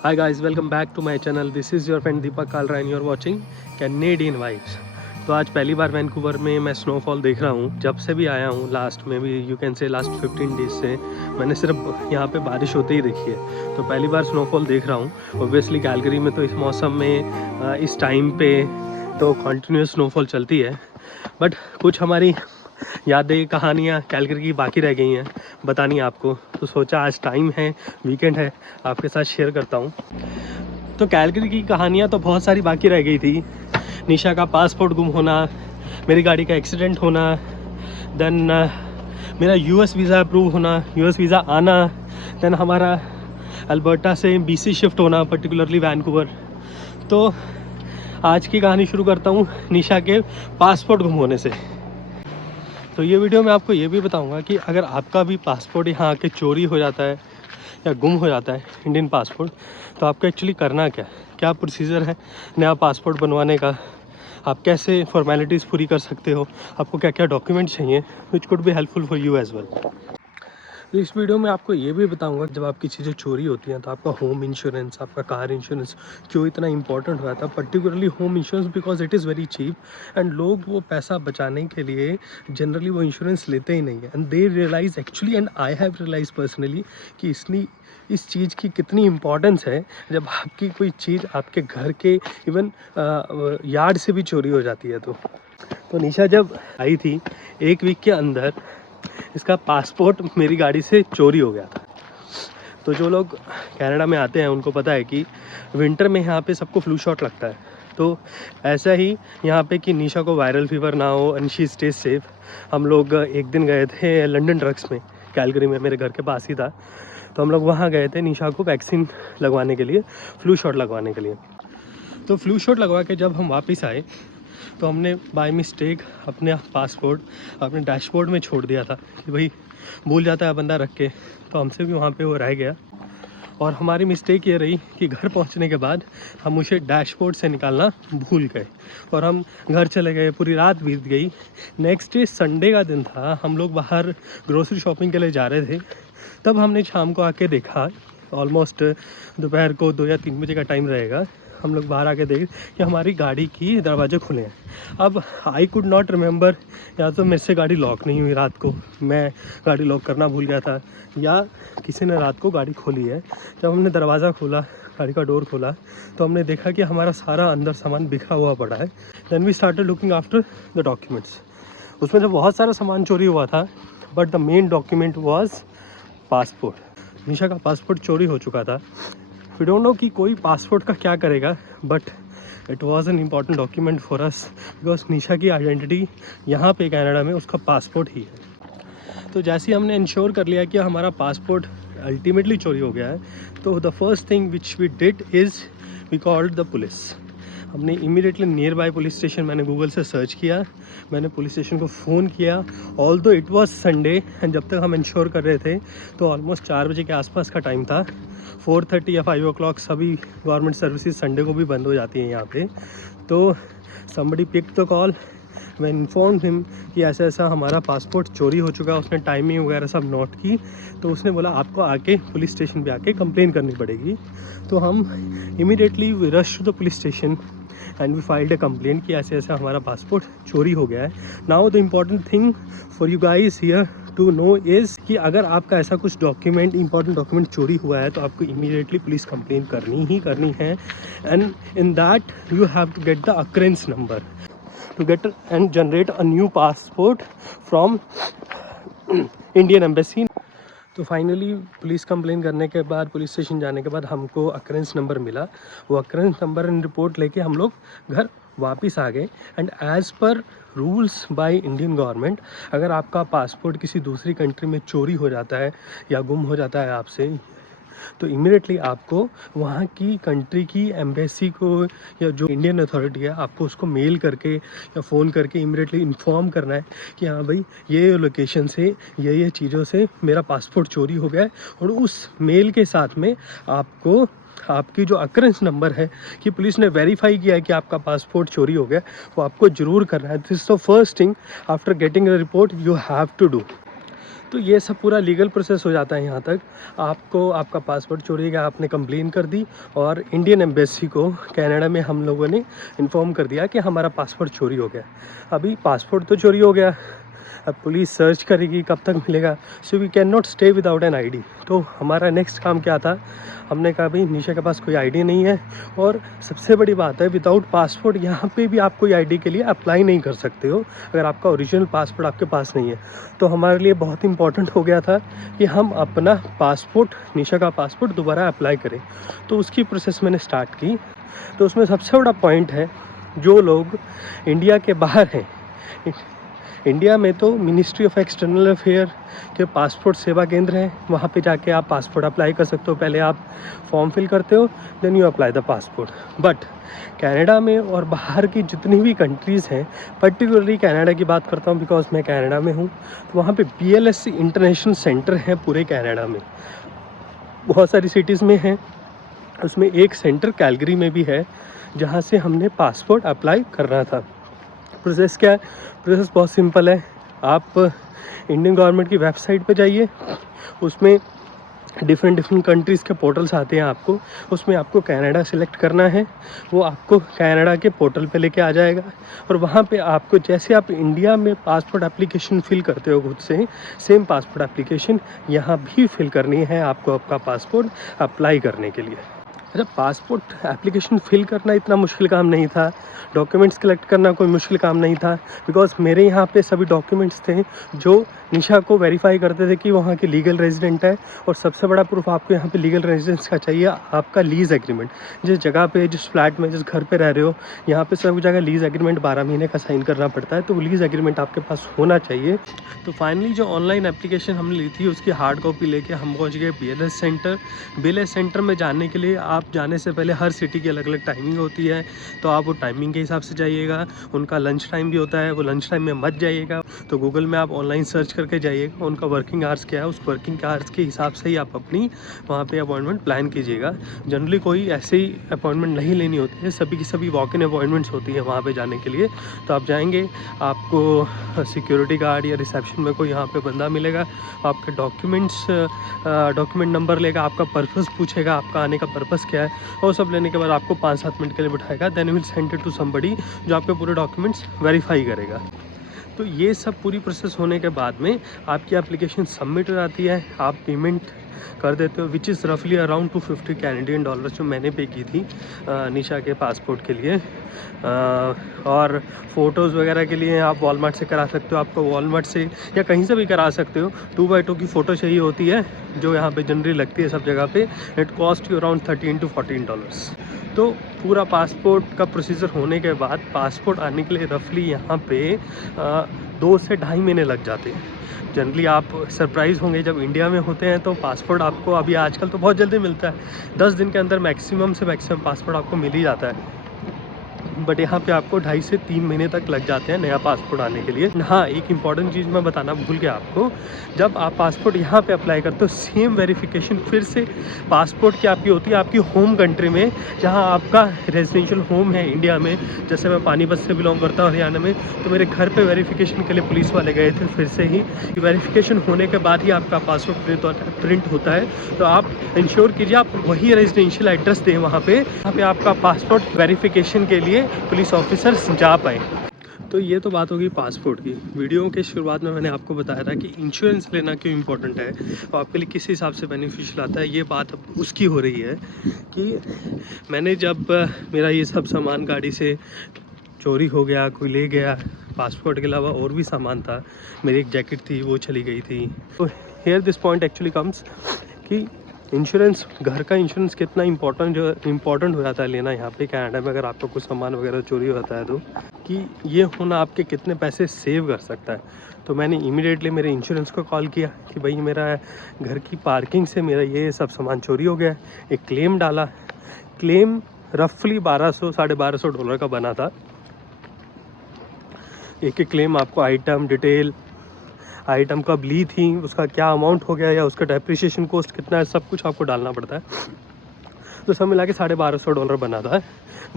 Hi guys, welcome back to my channel. This is your friend Deepak Kalra and you're watching Canadian Vibes. तो आज पहली बार Vancouver में मैं snowfall देख रहा हूँ। जब से भी आया हूँ लास्ट में भी you can say last 15 days से मैंने सिर्फ यहाँ पे बारिश होते ही देखी है। तो पहली बार स्नोफॉल देख रहा हूँ। ऑब्वियसली कैलगरी में तो इस मौसम में इस टाइम पे तो कंटिन्यूस स्नोफॉल चलती है, बट कुछ हमारी यादें कहानियाँ कैलगरी की बाकी रह गई हैं बतानी आपको। तो सोचा आज टाइम है, वीकेंड है, आपके साथ शेयर करता हूँ। तो कैलगरी की कहानियाँ तो बहुत सारी बाकी रह गई थी। निशा का पासपोर्ट गुम होना, मेरी गाड़ी का एक्सीडेंट होना, देन मेरा यूएस वीज़ा अप्रूव होना, यूएस वीज़ा आना, देन हमारा अल्बर्टा से बीसी शिफ्ट होना, पर्टिकुलरली वैंकूवर। तो आज की कहानी शुरू करता हूँ निशा के पासपोर्ट गुम होने से। तो ये वीडियो में आपको ये भी बताऊंगा कि अगर आपका भी पासपोर्ट यहाँ आके चोरी हो जाता है या गुम हो जाता है इंडियन पासपोर्ट, तो आपको एक्चुअली करना क्या प्रोसीजर है नया पासपोर्ट बनवाने का, आप कैसे फॉर्मेलिटीज़ पूरी कर सकते हो, आपको क्या क्या डॉक्यूमेंट चाहिए which could be helpful for you as well. तो इस वीडियो में आपको ये भी बताऊंगा जब आपकी चीज़ें चोरी होती हैं तो आपका होम इंश्योरेंस, आपका कार इंश्योरेंस क्यों इतना इंपॉर्टेंट हुआ था, particularly home insurance because it is very cheap and लोग वो पैसा बचाने के लिए जनरली वो इंश्योरेंस लेते ही नहीं है and they realise actually and I have realise personally कि इस चीज़ की कितनी इम्पॉर्टेंस है जब आपकी कोई चीज़ आपके घर के इवन यार्ड से भी चोरी हो जाती है। तो निशा जब आई थी एक वीक के अंदर इसका पासपोर्ट मेरी गाड़ी से चोरी हो गया था। तो जो लोग कनाडा में आते हैं उनको पता है कि विंटर में यहाँ पे सबको फ्लू शॉट लगता है। तो ऐसा ही यहाँ पे कि निशा को वायरल फीवर ना हो एंड शी स्टे सेफ, हम लोग एक दिन गए थे लंदन ड्रग्स में, कैलगरी में, मेरे घर के पास ही था। तो हम लोग वहाँ गए थे निशा को वैक्सीन लगवाने के लिए, फ्लू शॉट लगवाने के लिए। तो फ्लू शॉट लगवा के जब हम वापस आए तो हमने बाय मिस्टेक अपने पासपोर्ट अपने डैशबोर्ड में छोड़ दिया था कि भाई भूल जाता है बंदा रख के, तो हमसे भी वहाँ पे वो रह गया। और हमारी मिस्टेक ये रही कि घर पहुँचने के बाद हम उसे डैशबोर्ड से निकालना भूल गए और हम घर चले गए, पूरी रात बीत गई। नेक्स्ट डे संडे का दिन था, हम लोग बाहर ग्रोसरी शॉपिंग के लिए जा रहे थे, तब हमने शाम को आके देखा, ऑलमोस्ट दोपहर को 2 या 3 बजे का टाइम रहेगा, हम लोग बाहर आके देखे कि हमारी गाड़ी की दरवाजे खुले हैं। अब आई कुड नॉट रिमेंबर, या तो मेरे से गाड़ी लॉक नहीं हुई रात को, मैं गाड़ी लॉक करना भूल गया था, या किसी ने रात को गाड़ी खोली है। जब हमने दरवाज़ा खोला, गाड़ी का डोर खोला, तो हमने देखा कि हमारा सारा अंदर सामान बिखरा हुआ पड़ा है। Then we started looking after the documents. उसमें जब बहुत सारा सामान चोरी हुआ था, but the main document was passport. Nisha का पासपोर्ट चोरी हो चुका था। वी डोंट नो कि कोई पासपोर्ट का क्या करेगा, but it was an important document for us because Nisha की आइडेंटिटी यहाँ पे कनाडा में उसका पासपोर्ट ही है। तो जैसे ही हमने इंश्योर कर लिया कि हमारा पासपोर्ट अल्टीमेटली चोरी हो गया है, तो the first thing which we did is we called the police. हमने immediately nearby police station, मैंने गूगल से सर्च किया, मैंने पुलिस स्टेशन को फ़ोन किया। Although it was Sunday and जब तक हम इंश्योर कर रहे थे तो ऑलमोस्ट 4 बजे के आसपास का टाइम था। 4:30 या 5 o'clock सभी गवर्नमेंट सर्विसेज संडे को भी बंद हो जाती हैं यहाँ पे। तो somebody picked the call, मैं इन्फॉर्म हिम कि ऐसा ऐसा हमारा पासपोर्ट चोरी हो चुका है। उसने टाइमिंग वगैरह सब नोट की, तो उसने बोला आपको आके पुलिस स्टेशन पे आके कंप्लेन करनी पड़ेगी। तो हम immediately rush to the police station and we filed a complaint कि ऐसे ऐसा हमारा पासपोर्ट चोरी हो गया है। Now the important thing for you guys here to know is कि अगर आपका ऐसा कुछ डॉक्यूमेंट, इंपॉर्टेंट डॉक्यूमेंट चोरी हुआ है तो आपको इमीडिएटली पुलिस कंप्लेन करनी ही करनी है। And in that you have to get the occurrence number to get and generate a new passport from Indian Embassy। तो फाइनली पुलिस कंप्लेन करने के बाद, पुलिस स्टेशन जाने के बाद हमको अक्रेंस नंबर मिला। वो अक्रेंस नंबर एंड रिपोर्ट लेके हम लोग घर वापस आ गए। And as per rules by Indian government, अगर आपका पासपोर्ट किसी दूसरी कंट्री में चोरी हो जाता है या गुम हो जाता है आपसे, तो इमीडिएटली आपको वहाँ की कंट्री की एम्बेसी को या जो इंडियन अथॉरिटी है, आपको उसको मेल करके या फ़ोन करके इमीडिएटली इन्फॉर्म करना है कि हाँ भाई ये लोकेशन से ये चीज़ों से मेरा पासपोर्ट चोरी हो गया है। और उस मेल के साथ में आपको आपकी जो अक्रेंस नंबर है कि पुलिस ने वेरीफाई किया है कि आपका पासपोर्ट चोरी हो गया, वो आपको ज़रूर करना है। This is the first thing after getting a report you have to do. तो ये सब पूरा लीगल प्रोसेस हो जाता है यहाँ तक। आपको आपका पासपोर्ट चोरी का आपने कंप्लेन कर दी और इंडियन एम्बेसी को कनाडा में हम लोगों ने इन्फॉर्म कर दिया कि हमारा पासपोर्ट चोरी हो गया। अभी पासपोर्ट तो चोरी हो गया, अब पुलिस सर्च करेगी कब तक मिलेगा। So we can not stay without an ID. तो हमारा नेक्स्ट काम क्या था, हमने कहा भाई निशा के पास कोई आईडी नहीं है, और सबसे बड़ी बात है विदाउट पासपोर्ट यहाँ पे भी आप कोई आईडी के लिए अप्लाई नहीं कर सकते हो अगर आपका ओरिजिनल पासपोर्ट आपके पास नहीं है। तो हमारे लिए बहुत इंपॉर्टेंट हो गया था कि हम अपना पासपोर्ट, निशा का पासपोर्ट दोबारा अप्लाई करें। तो उसकी प्रोसेस मैंने स्टार्ट की। तो उसमें सबसे बड़ा पॉइंट है, जो लोग इंडिया के बाहर हैं, इंडिया में तो मिनिस्ट्री ऑफ एक्सटर्नल अफेयर के पासपोर्ट सेवा केंद्र हैं, वहाँ पे जाके आप पासपोर्ट अप्लाई कर सकते हो। पहले आप फॉर्म फिल करते हो, then you apply the passport. But Canada में और बाहर की जितनी भी कंट्रीज़ हैं, पर्टिकुलरली कनाडा की बात करता हूँ बिकॉज मैं कनाडा में हूँ, तो वहाँ पे BLSC इंटरनेशनल सेंटर है पूरे कनाडा में, बहुत सारी सिटीज़ में है। उसमें एक सेंटर कैलगरी में भी है जहाँ से हमने पासपोर्ट अप्लाई करना था। प्रोसेस क्या है? प्रोसेस बहुत सिंपल है। आप इंडियन गवर्नमेंट की वेबसाइट पे जाइए, उसमें डिफरेंट कंट्रीज़ के पोर्टल्स आते हैं आपको, उसमें आपको कनाडा सिलेक्ट करना है, वो आपको कनाडा के पोर्टल पे लेके आ जाएगा। और वहाँ पे आपको, जैसे आप इंडिया में पासपोर्ट एप्लीकेशन फिल करते हो खुद से, सेम पासपोर्ट एप्लीकेशन यहाँ भी फिल करनी है आपको आपका पासपोर्ट अप्लाई करने के लिए। अच्छा, पासपोर्ट एप्लीकेशन फिल करना इतना मुश्किल काम नहीं था, डॉक्यूमेंट्स कलेक्ट करना कोई मुश्किल काम नहीं था, बिकॉज मेरे यहाँ पे सभी डॉक्यूमेंट्स थे जो निशा को वेरीफाई करते थे कि वहाँ की लीगल रेजिडेंट है। और सबसे बड़ा प्रूफ आपको यहाँ पे लीगल रेजिडेंस का चाहिए, आपका लीज़ एग्रीमेंट। जिस जगह पे, जिस फ्लैट में, जिस घर पे रह रहे हो, यहाँ पे सब जगह लीज़ एग्रीमेंट 12 महीने का साइन करना पड़ता है, तो वो लीज़ एग्रीमेंट आपके पास होना चाहिए। तो फाइनली जो ऑनलाइन एप्लीकेशन हमने ली थी उसकी हार्ड कॉपी लेके हम पहुँच गए BLS सेंटर। BLS सेंटर में जाने के लिए आप जाने से पहले हर सिटी की अलग अलग टाइमिंग होती है, तो आप वो टाइमिंग के हिसाब से जाइएगा। उनका लंच टाइम भी होता है, वो लंच टाइम में मत जाइएगा। तो गूगल में आप ऑनलाइन सर्च करके जाइएगा उनका वर्किंग आवर्स क्या है, उस वर्किंग आवर्स के हिसाब से ही आप अपनी वहाँ पे अपॉइंटमेंट प्लान कीजिएगा। जनरली कोई ऐसे ही अपॉइंटमेंट नहीं लेनी होती है, सभी की सभी वॉक इन अपॉइंटमेंट्स होती है वहाँ पे जाने के लिए। तो आप जाएंगे, आपको सिक्योरिटी गार्ड या रिसेप्शन में कोई यहाँ पे बंदा मिलेगा, आपके डॉक्यूमेंट नंबर लेगा, आपका पर्पस पूछेगा, आपका आने का पर्पस क्या है, और सब लेने के बाद आपको 5-7 मिनट के लिए बिठाएगा। Then will send it to somebody जो आपके पूरे डॉक्यूमेंट्स वेरीफाई करेगा। तो ये सब पूरी प्रोसेस होने के बाद में आपकी एप्लीकेशन सबमिट हो जाती है, आप पेमेंट कर देते हो, विच इज़ रफली अराउंड $250 कैनेडियन जो मैंने पे की थी निशा के पासपोर्ट के लिए। और फ़ोटोज़ वगैरह के लिए आप वॉलमार्ट से करा सकते हो, आपको वॉलमार्ट से या कहीं से भी करा सकते हो। 2x2 की फ़ोटो चाहिए होती है जो यहाँ पे जनरली लगती है सब जगह पे। It cost you around $13 to $14। तो पूरा पासपोर्ट का प्रोसीजर होने के बाद पासपोर्ट आने के लिए रफली यहाँ पे 2 से ढाई महीने लग जाते हैं। जनरली आप सरप्राइज़ होंगे जब इंडिया में होते हैं तो पासपोर्ट आपको अभी आजकल तो बहुत जल्दी मिलता है, 10 दिन के अंदर मैक्सिमम से मैक्सिमम पासपोर्ट आपको मिल ही जाता है। बट यहाँ पे आपको 2.5 से 3 महीने तक लग जाते हैं नया पासपोर्ट आने के लिए। हाँ, एक इम्पॉर्टेंट चीज़ मैं बताना भूल गया आपको, जब आप पासपोर्ट यहाँ पे अप्लाई करते हो, सेम वेरिफिकेशन फिर से पासपोर्ट की आपकी होती है आपकी होम कंट्री में, जहाँ आपका रेजिडेंशियल होम है इंडिया में। जैसे मैं पानीपत से बिलोंग करता हूँ हरियाणा में, तो मेरे घर पे वेरिफिकेशन के लिए पुलिस वाले गए थे। फिर से ही वेरिफिकेशन होने के बाद ही आपका पासपोर्ट प्रिंट होता है। तो आप इंश्योर कीजिए आप वही रेजिडेंशियल एड्रेस दें वहाँ पे आपका पासपोर्ट वेरिफिकेशन के लिए पुलिस ऑफिसर्स जा पाए। तो ये तो बात होगी पासपोर्ट की। वीडियो के शुरुआत में मैंने आपको बताया था कि इंश्योरेंस लेना क्यों इम्पोर्टेंट है और आपके लिए किस हिसाब से बेनिफिशियल आता है। ये बात अब उसकी हो रही है कि मैंने जब मेरा ये सब सामान गाड़ी से चोरी हो गया, कोई ले गया, पासपोर्ट के अलावा और भी सामान था, मेरी एक जैकेट थी वो चली गई थी। तो here this point actually comes कि इंश्योरेंस, घर का इंश्योरेंस कितना इम्पोर्टेंट हो जाता है लेना यहाँ पे कनाडा में, अगर आपका कुछ सामान वगैरह चोरी होता है तो, कि ये होना आपके कितने पैसे सेव कर सकता है। तो मैंने इमीडिएटली मेरे इंश्योरेंस को कॉल किया कि भाई मेरा घर की पार्किंग से मेरा ये सब सामान चोरी हो गया। एक क्लेम डाला, क्लेम रफली $1200-1250 का बना था। एक क्लेम आपको आइटम डिटेल, आइटम कब ली थी, उसका क्या अमाउंट हो गया या उसका डेप्रिसिएशन कॉस्ट कितना है, सब कुछ आपको डालना पड़ता है। तो सब मिला के $1250 बना था।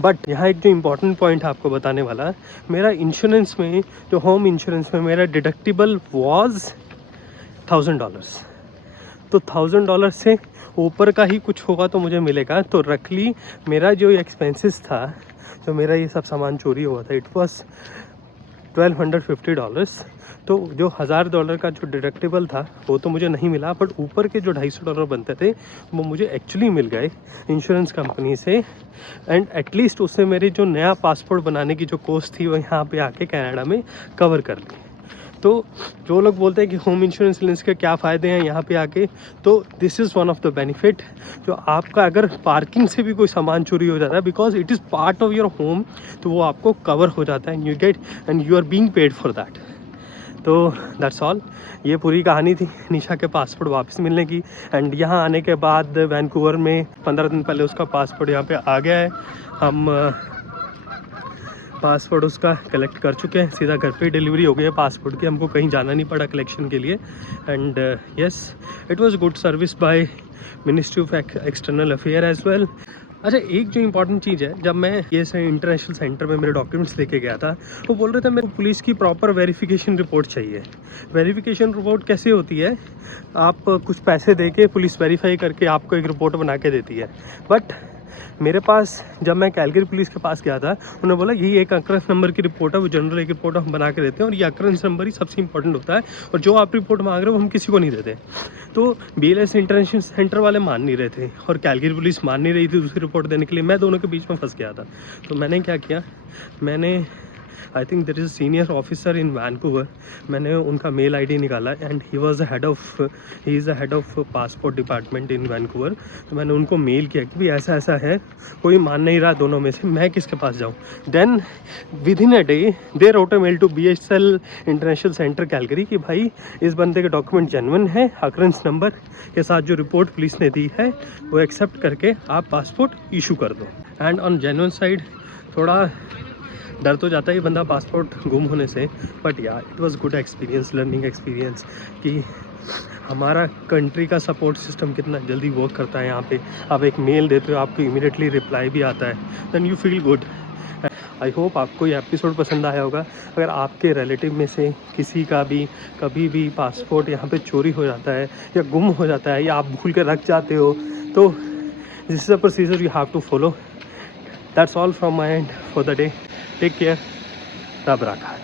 बट यहाँ एक जो इम्पोर्टेंट पॉइंट है आपको बताने वाला, मेरा इंश्योरेंस में, जो होम इंश्योरेंस में मेरा डिडक्टिबल वॉज $1000। तो $1000 से ऊपर का ही कुछ होगा तो मुझे मिलेगा। तो रखली मेरा जो एक्सपेंसेस था, जो मेरा ये सब सामान चोरी हुआ था, इट वॉज $1250। तो जो $1000 का जो डिडक्टिबल था वो तो मुझे नहीं मिला, बट ऊपर के जो $250 बनते थे वो मुझे एक्चुअली मिल गए इंश्योरेंस कंपनी से। एंड एटलीस्ट उससे मेरी जो नया पासपोर्ट बनाने की जो कॉस्ट थी वो यहाँ पे आके कनाडा में कवर कर ली। तो जो लोग बोलते हैं कि होम इंश्योरेंस के क्या फ़ायदे हैं यहाँ पे आके, तो this is one of the benefit. जो आपका अगर पार्किंग से भी कोई सामान चोरी हो जाता है, because it is part of your home, तो वो आपको कवर हो जाता है and you are being paid for that. तो दैट्स ऑल। ये पूरी कहानी थी निशा के पासपोर्ट वापस मिलने की। एंड यहाँ आने के बाद वैंकूवर में 15 दिन पहले उसका पासपोर्ट यहाँ पे आ गया है। हम पासपोर्ट उसका कलेक्ट कर चुके हैं, सीधा घर पे डिलीवरी हो गई है पासपोर्ट की, हमको कहीं जाना नहीं पड़ा कलेक्शन के लिए। And yes, it was good service by ministry of external affair as well. अच्छा, एक जो इंपॉर्टेंट चीज़ है, जब मैं ये इंटरनेशनल सेंटर में मेरे डॉक्यूमेंट्स लेके गया था, वो बोल रहे थे मेरे को पुलिस की प्रॉपर वेरिफिकेशन रिपोर्ट चाहिए। वेरिफिकेशन रिपोर्ट कैसे होती है, आप कुछ पैसे दे के पुलिस वेरीफाई करके आपको एक रिपोर्ट बना के देती है। बट मेरे पास, जब मैं कैलगरी पुलिस के पास गया था, उन्होंने बोला यही एक अक्रंस नंबर की रिपोर्ट है, वो जनरल एक रिपोर्ट हम बना के देते हैं और ये अक्रंस नंबर ही सबसे इंपॉर्टेंट होता है, और जो आप रिपोर्ट मांग रहे हो वो हम किसी को नहीं देते। तो BLS इंटरनेशनल सेंटर वाले मान नहीं रहे थे और कैलगरी पुलिस मान नहीं रही थी दूसरी रिपोर्ट देने के लिए। मैं दोनों के बीच में फंस गया था। तो मैंने क्या किया, मैंने I think there is a senior officer in Vancouver, मैंने उनका मेल ID निकाला and he is the head of passport department in Vancouver. तो मैंने उनको मेल किया कि भाई ऐसा ऐसा है, कोई मान नहीं रहा दोनों में से, मैं किसके पास जाऊँ। Then within a day they wrote a mail to BHL international centre Calgary कि भाई इस बंदे के डॉक्यूमेंट जेन्युइन है, अक्रंस नंबर के साथ जो रिपोर्ट पुलिस ने दी है वो एक्सेप्ट करके आप पासपोर्ट इशू कर दो। एंड ऑन जेन्युइन साइड थोड़ा डर तो जाता है बंदा पासपोर्ट गुम होने से, बट या it was good experience, learning experience कि हमारा कंट्री का सपोर्ट सिस्टम कितना जल्दी वर्क करता है। यहाँ पे आप एक मेल देते हो, आपको इमीडिएटली रिप्लाई भी आता है, then you feel good. I hope आपको ये एपिसोड पसंद आया होगा। अगर आपके रिलेटिव में से किसी का भी कभी भी पासपोर्ट यहाँ पे चोरी हो जाता है या गुम हो जाता है या आप भूल के रख जाते हो, तो this is a procedure you have to follow. That's all from my end for the day. Take care, रब रखा।